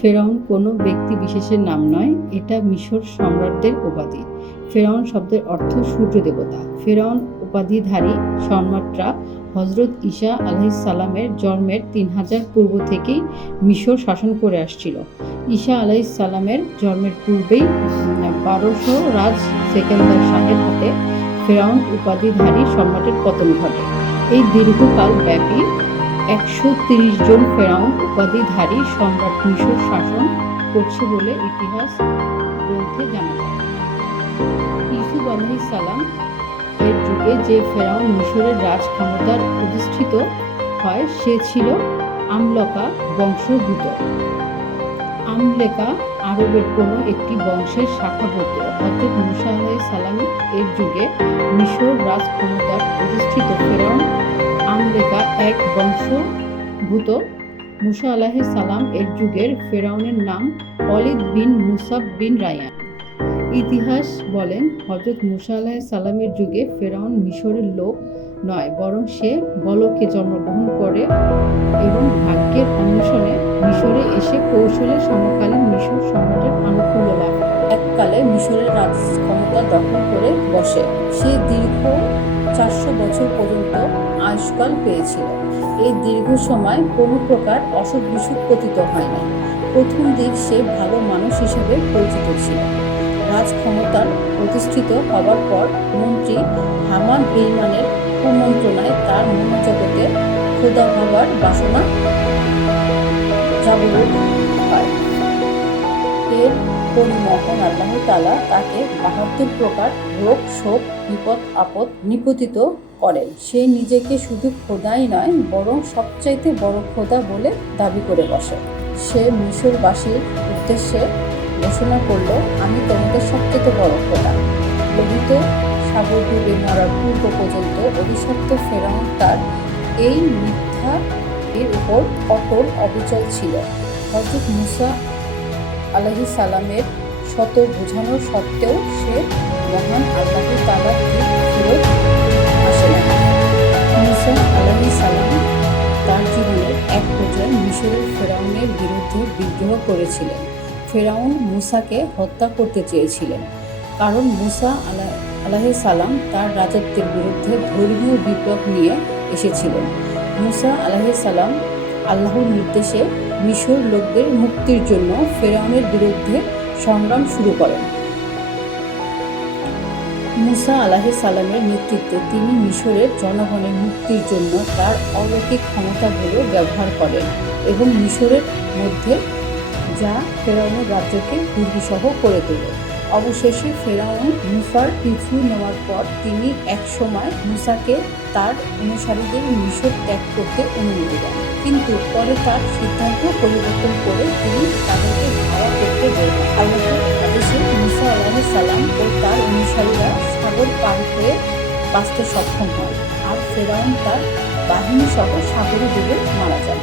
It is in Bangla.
ফেরাউন কোনো ব্যক্তি বিশেষের নাম নয়, এটা মিশর সম্রাটদের উপাধি। ফেরাউন শব্দের অর্থ সূর্য দেবতা। ফেরাউন উপাধিধারী সম্রাটরা হজরত ঈসা আলাইহিসসালামের জন্মের ৩০০০ পূর্ব থেকেই মিশর শাসন করে আসছিল। ঈসা আলাইহিসসালামের জন্মের পূর্বেই ১২০০ রাজ সেকেন্দার শাহের হাতে ফেরাউন উপাধিধারী সম্রাটের পতন ঘটে। এই দীর্ঘকাল ব্যাপী ১৩০ জন ফেরাউন উপাধিধারী সম্রাট মিশর শাসন করছে বলে ইতিহাস গ্রন্থে জানা যায়। ইউসুফ আলাইহিসসালাম এর যুগে যে ফেরাউন মিশরের রাজ ক্ষমতার অধিষ্ঠিত হয় সে ছিল আমলকা বংশোদ্ভূত। আমলেকা আরবের কোনো একটি বংশের শাখাপুত্র। অতএব মুসা আলাইহিসসালাম এর যুগে মিশর রাজ ক্ষমতার অধিষ্ঠিত ফেরাউন আমলেকা এক বংশোদ্ভূত। মুসা আলাইহিসসালাম এর যুগের ফেরাউনের নাম ওলীদ বিন মুসাব বিন রায়ান। ইতিহাস বলেন হযরত মুসা আলাইহিসসালামের যুগে ফেরাউন মিশরের লোক নয়, বরং সে বলকে জন্মগ্রহণ করে এবং ভাগ্যের অন্বেষণে মিশরে এসে কৌশলে সমকালীন মিশর সম্রাটের আনুকূল্য লাভ করে। এককালে মিশরের রাজ ক্ষমতা দখল করে বসে। সে দীর্ঘ ৪০০ বছর পর্যন্ত আয়ুষ্কাল পেয়েছিল। এই দীর্ঘ সময় কোনো প্রকার অসুখ বিসুখ পতিত হয় নাই। প্রথম দিক সে ভালো মানুষ হিসেবে পরিচিত ছিল। রাজ ক্ষমতার প্রতিষ্ঠিত হবার পর মন্ত্রী হামান বেঈমানের কুমন্ত্রণায় তার মনোজগতে খোদা হবার বাসনা জাগরণ হয়। এর পরিমোহন আল্লাহ তাআলা তাকে ৭২ প্রকার রোগ শোক বিপদ আপদ নিপতিত করেন। সে নিজেকে শুধু খোদাই নয়, বরং সবচাইতে বড় খোদা বলে দাবি করে বসে। সে মিশরবাসীর উদ্দেশ্যে ঘোষণা করল, আমি তোমাদের সবচেয়ে বড় খোদা। লোহিত সাগর ডুবে মরার পূর্ব পর্যন্ত অভিশপ্ত ফেরাউন তার এই মিথ্যা এর উপর অটল অবিচল ছিল। হযরত মুসা আলাইহিসসালামের শত বোঝানোর সত্ত্বেও সে মহান আল্লাহ তাআলার দিকে ফিরে আসে না। মুসা আলাইহিসসালাম তার জীবনের এক পর্যায়ে মিশরের ফেরাউনের বিরুদ্ধে বিদ্রোহ করেছিলেন। ফেরাউন মুসাকে হত্যা করতে চেয়েছিলেন, কারণ মুসা আলাইহিসসালাম তার রাজত্বের বিরুদ্ধে ধর্মীয় বিপ্লব নিয়ে এসেছিলেন। মুসা আলাইহিসসালাম আল্লাহর নির্দেশে মিশর লোকদের মুক্তির জন্য ফেরাউনের বিরুদ্ধে সংগ্রাম শুরু করেন। মুসা আলাইহিসসালামের নেতৃত্বে তিনি মিশরের জনগণের মুক্তির জন্য তার অলৌকিক ক্ষমতাগুলো ব্যবহার করেন এবং মিশরের মধ্যে যা ফেরাউনের রাজ্যকে দুর্বিষহ করে তোলে। অবশেষে ফেরাউন মুসার পিছু নেওয়ার পর তিনি একসময় মুসাকে তার অনুসারীদের মিশর ত্যাগ করতে অনুমতি দেন, কিন্তু পরে তার সিদ্ধান্ত পরিবর্তন করে তিনি তাদেরকে ধাওয়া করতে দেন। আল্লাহর আদেশে মুসা আলাইহিসসালাম ও তার অনুসারীরা সাগর পার হয়ে বাঁচতে সক্ষম হয়, আর ফেরাউন তার বাহিনী সহ সাগরে ডুবে মারা যান।